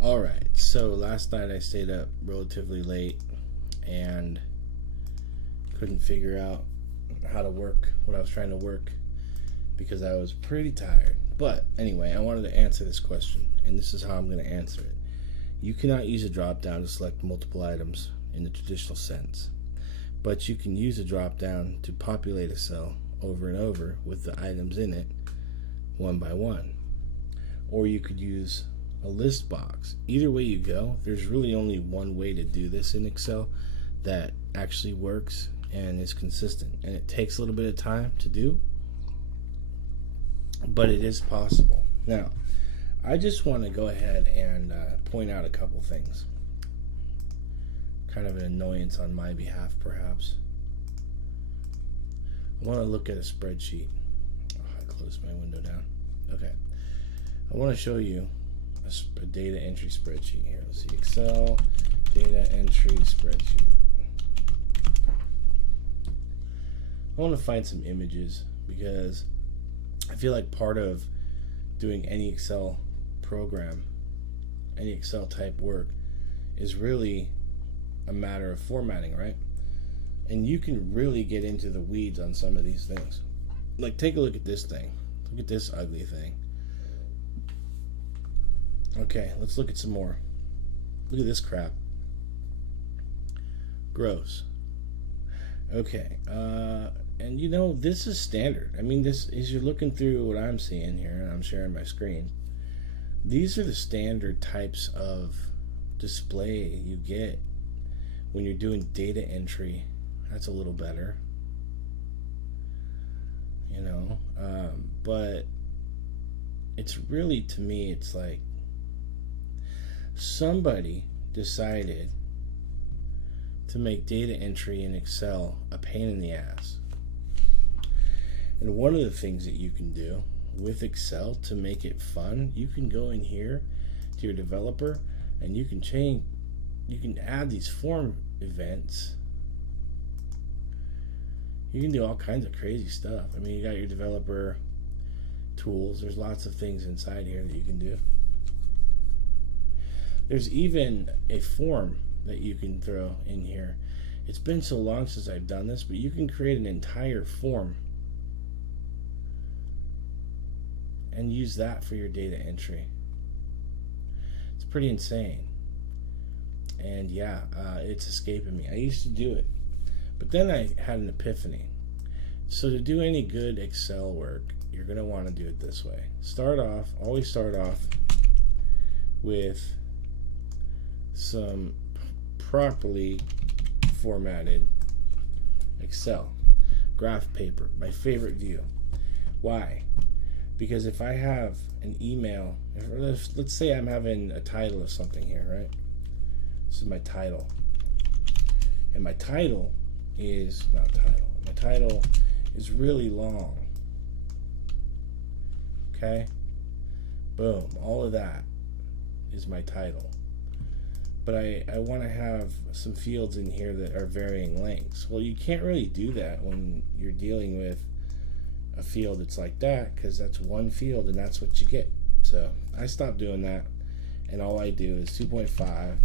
Alright, so last night I stayed up relatively late and couldn't figure out how to work what I was trying to work because I was pretty tired. But anyway, I wanted to answer this question, and this is how I'm going to answer it. You cannot use a drop down to select multiple items in the traditional sense, but you can use a drop down to populate a cell over and over with the items in it one by one. Or you could use a list box. Either way you go, there's really only one way to do this in Excel that actually works and is consistent. And it takes a little bit of time to do, but it is possible. Now, I just want to go ahead and point out a couple things. Kind of an annoyance on my behalf, perhaps. I want to look at a spreadsheet. Oh, I closed my window down. Okay. I want to show you a data entry spreadsheet here. Let's see, Excel data entry spreadsheet. I want to find some images because I feel like part of doing any Excel program, any Excel type work, is really a matter of formatting, right? And you can really get into the weeds on some of these things. Like, take a look at this thing. Look at this ugly thing. Okay, let's look at some more. Look at this crap. Gross. Okay, and you know, this is standard. I mean, this is, you're looking through what I'm seeing here, and I'm sharing my screen. These are the standard types of display you get when you're doing data entry. That's a little better, you know, but it's really, to me, it's like somebody decided to make data entry in Excel a pain in the ass. And one of the things that you can do with Excel to make it fun, you can go in here to your developer and you can add these form events. You can do all kinds of crazy stuff. I mean, you got your developer tools. There's lots of things inside here that you can do. There's even a form that you can throw in here. It's been so long since I've done this, but you can create an entire form and use that for your data entry. It's pretty insane. And yeah, it's escaping me. I used to do it, but then I had an epiphany. So to do any good Excel work, you're going to want to do it this way. Always start off with some properly formatted Excel. Graph paper, my favorite view. Why? Because if I have an email, let's say I'm having a title of something here, right? This is my title. And my title is really long. Okay? Boom. All of that is my title. But I want to have some fields in here that are varying lengths. Well, you can't really do that when you're dealing with a field that's like that, because that's one field and that's what you get. So I stopped doing that, and all I do is 2.5.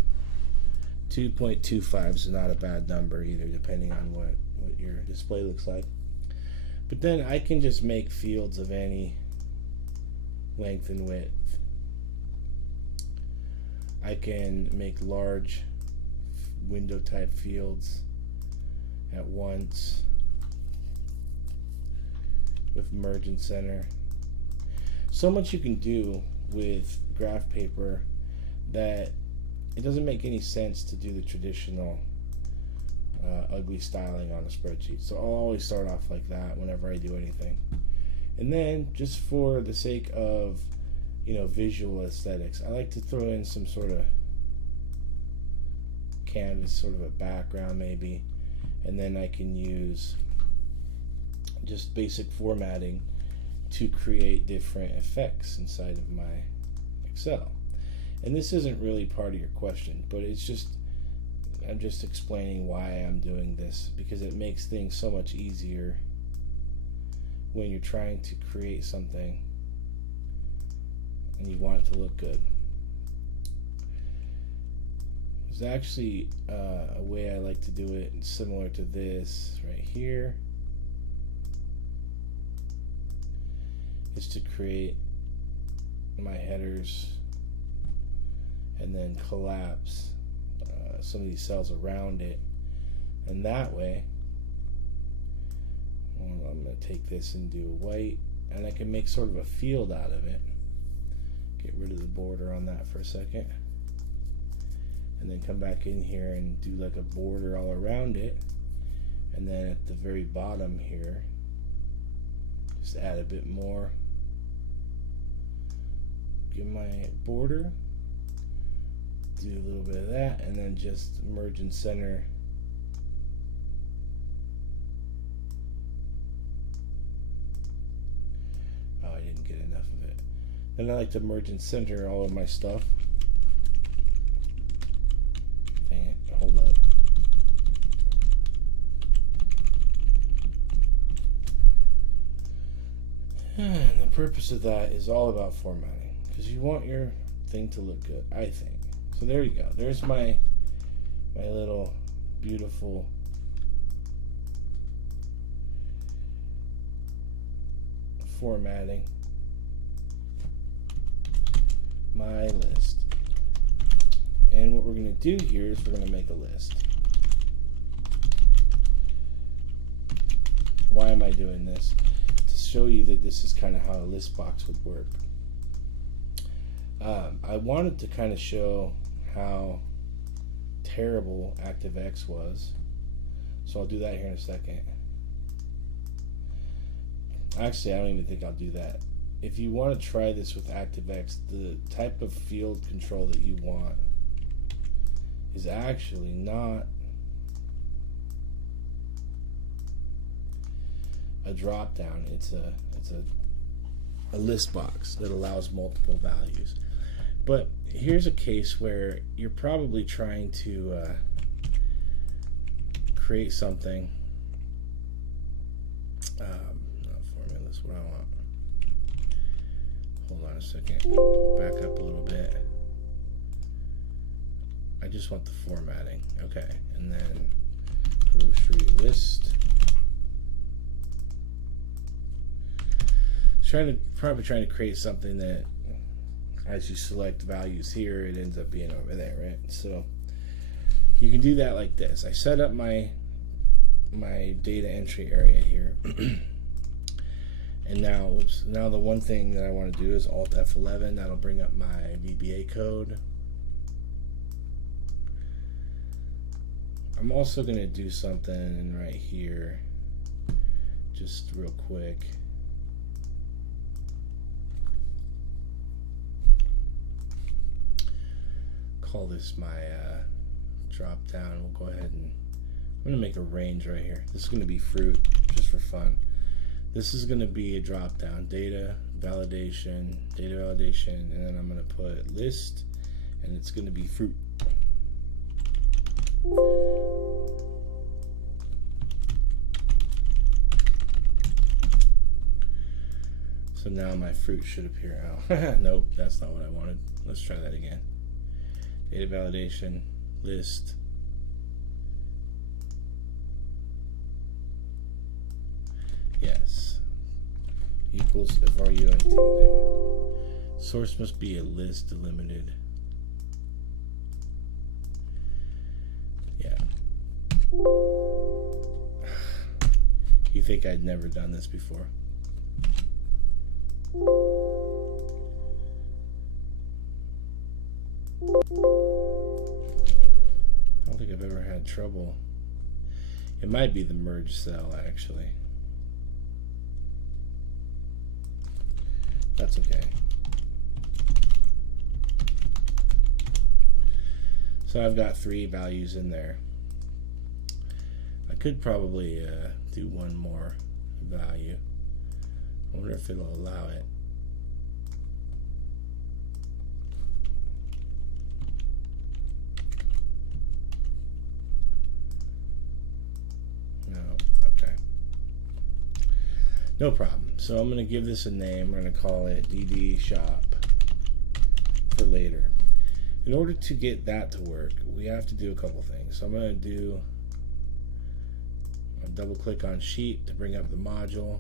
2.25 is not a bad number either, depending on what your display looks like. But then I can just make fields of any length and width. I can make large window type fields at once with merge and center. So much you can do with graph paper that it doesn't make any sense to do the traditional ugly styling on a spreadsheet. So I'll always start off like that whenever I do anything. And then, just for the sake of, you know, visual aesthetics, I like to throw in some sort of canvas, sort of a background maybe, and then I can use just basic formatting to create different effects inside of my Excel. And this isn't really part of your question, but I'm just explaining why I'm doing this, because it makes things so much easier when you're trying to create something and you want it to look good. There's actually a way I like to do it similar to this right here, is to create my headers and then collapse some of these cells around it, and that way, well, I'm going to take this and do white, and I can make sort of a field out of it. Get rid of the border on that for a second, and then come back in here and do like a border all around it, and then at the very bottom here just add a bit more, give my border, do a little bit of that, and then just merge and center I didn't get enough of it. Then I like to merge and center all of my stuff. Dang it, hold up. And the purpose of that is all about formatting, because you want your thing to look good, I think. So there you go. There's my little beautiful formatting, my list. And what we're going to do here is we're going to make a list. Why am I doing this? To show you that this is kind of how a list box would work. I wanted to kind of show how terrible ActiveX was, so I'll do that here in a second. Actually, I don't even think I'll do that. If you want to try this with ActiveX, the type of field control that you want is actually not a drop down. It's a list box that allows multiple values. But here's a case where you're probably trying to create something. Not formulas, what I want. Hold on a second. Back up a little bit. I just want the formatting. Okay, and then grocery list. Probably trying to create something that, as you select values here, it ends up being over there, right? So you can do that like this. I set up my data entry area here. And now, now the one thing that I want to do is Alt F11. That'll bring up my VBA code. I'm also going to do something right here, just real quick. Call this my drop down. We'll go ahead and I'm going to make a range right here. This is going to be fruit, just for fun. This is going to be a drop down, data validation, and then I'm going to put list, and it's going to be fruit. So now my fruit should appear out. Nope, that's not what I wanted. Let's try that again. Data validation, list. Yes. Equals FRUNT there. Source must be a list delimited. Yeah. You think I'd never done this before? I don't think I've ever had trouble. It might be the merge cell, actually. That's okay. So I've got 3 values in there. I could probably do one more value. I wonder if it'll allow it. No, okay. No problem. So I'm going to give this a name. We're going to call it DD Shop for later. In order to get that to work, we have to do a couple things. So I'm going to double click on sheet to bring up the module,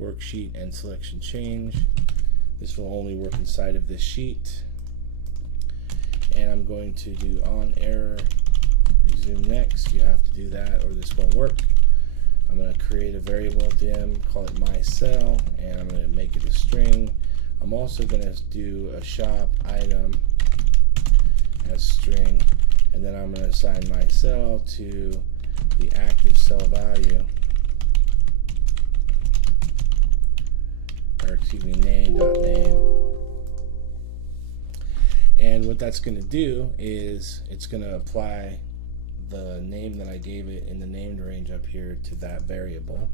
worksheet, and selection change. This will only work inside of this sheet. And I'm going to do on error, resume next. You have to do that or this won't work. I'm going to create a variable dim, call it my cell, and I'm going to make it a string. I'm also going to do a shop item as string, and then I'm going to assign my cell to the active cell value, or excuse me, name.name. And what that's going to do is it's going to apply the name that I gave it in the named range up here to that variable.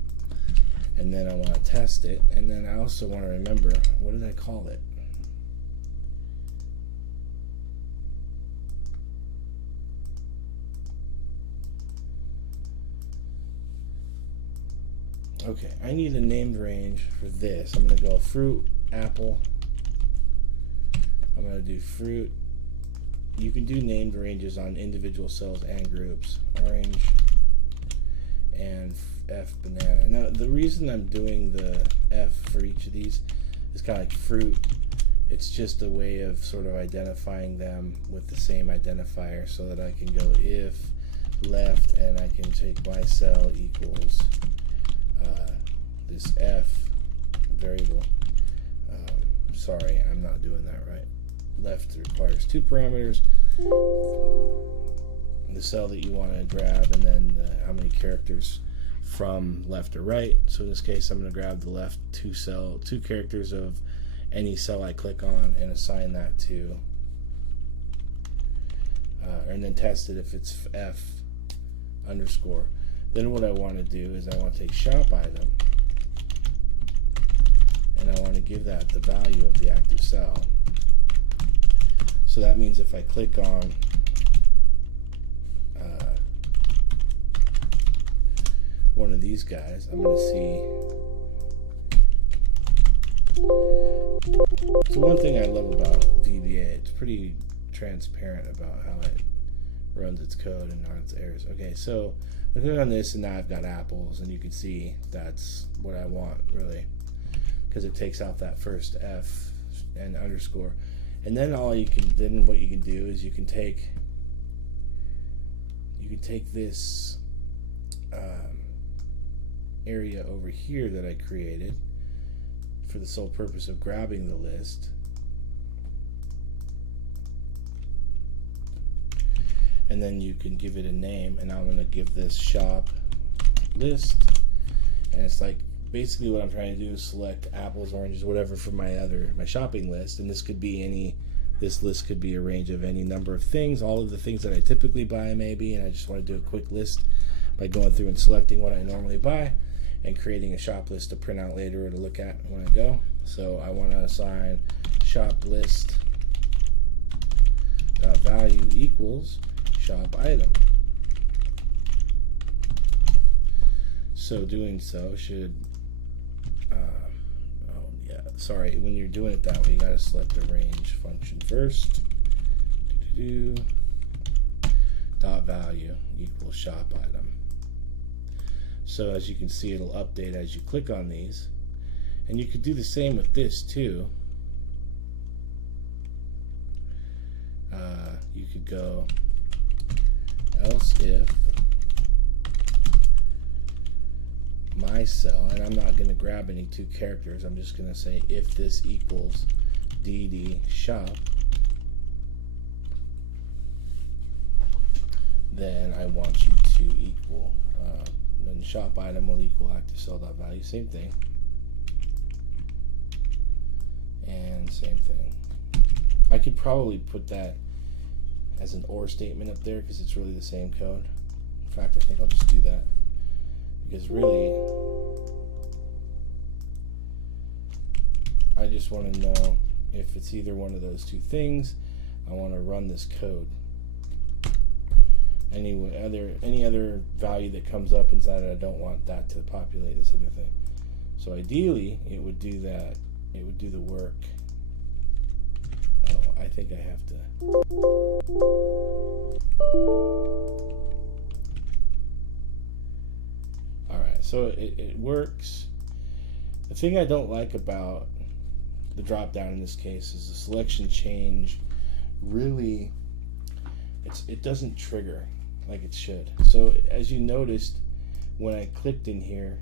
And then I want to test it. And then I also want to remember, what did I call it? Okay, I need a named range for this. I'm going to go fruit, apple. I'm going to do fruit. You can do named ranges on individual cells and groups. Orange and F banana. Now the reason I'm doing the F for each of these is kind of like fruit. It's just a way of sort of identifying them with the same identifier, so that I can go if left and I can take my cell equals this F variable. Sorry, I'm not doing that right. Left requires 2 parameters. The cell that you want to grab, and then how many characters from left or right. So in this case, I'm going to grab the left 2 characters of any cell I click on and assign that to, and then test it if it's F underscore. Then what I want to do is I want to take shop item, and I want to give that the value of the active cell. So that means if I click on one of these guys, I'm going to see. So one thing I love about VBA, it's pretty transparent about how it runs its code and on its errors. Okay, so I click on this, and now I've got apples, and you can see that's what I want, really, because it takes out that first F and underscore. And then what you can do is you can take this area over here that I created for the sole purpose of grabbing the list, and then you can give it a name, and I'm going to give this shop list, and it's like basically what I'm trying to do is select apples, oranges, whatever from my shopping list, and this list could be a range of any number of things, all of the things that I typically buy maybe, and I just want to do a quick list by going through and selecting what I normally buy and creating a shop list to print out later or to look at when I go. So I want to assign shop list value equals shop item. So doing so should when you're doing it that way, you got to select the range function first. Dot value equals shop item. So as you can see, it'll update as you click on these, and you could do the same with this too. You could go else if my cell, and I'm not going to grab any 2 characters, I'm just going to say if this equals dd shop, then I want you to equal, then shop item will equal active cell dot value, same thing, and same thing. I could probably put that as an OR statement up there because it's really the same code. In fact, I think I'll just do that, because really I just want to know if it's either one of those 2 things. I want to run this code. Any other value that comes up inside it, I don't want that to populate this other thing. So ideally it would do that, it would do the work. Oh, I think I have to So it works. The thing I don't like about the drop down in this case is the selection change really it doesn't trigger like it should. So as you noticed, when I clicked in here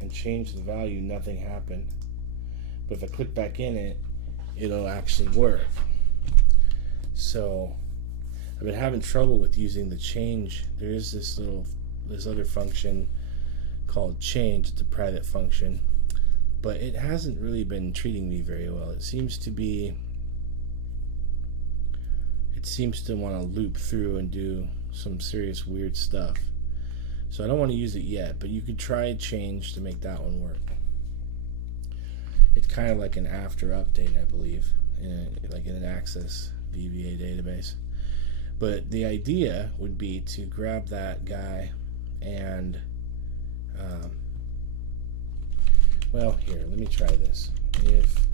and changed the value, nothing happened. But if I click back in it, it'll actually work. So I've been having trouble with using the change. There is this other function called change. It's a private function, but it hasn't really been treating me very well. It seems to want to loop through and do some serious weird stuff. So I don't want to use it yet, but you could try change to make that one work. It's kind of like an after update, I believe, like in an Access VBA database. But the idea would be to grab that guy and well, here, let me try this. If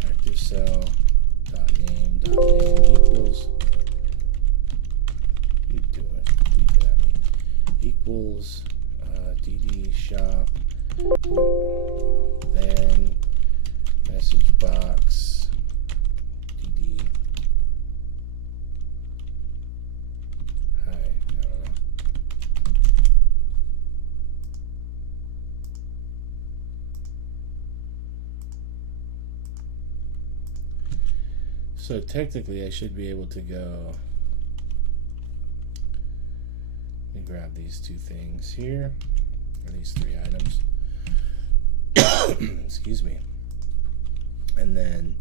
ActiveCell.name equals, what are you doing? Leave it at me. Equals dd shop, then message box dd hi. I don't know. So technically I should be able to go and grab these two things here, or these three items. Excuse me. And then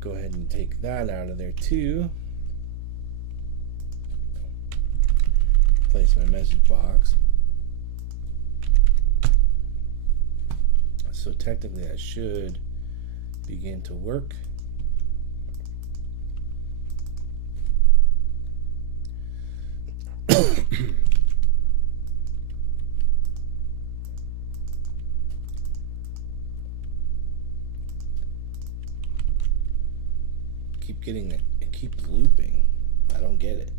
go ahead and take that out of there too. Place my message box. So technically I should begin to work. Keep getting it. It keeps looping. I don't get it.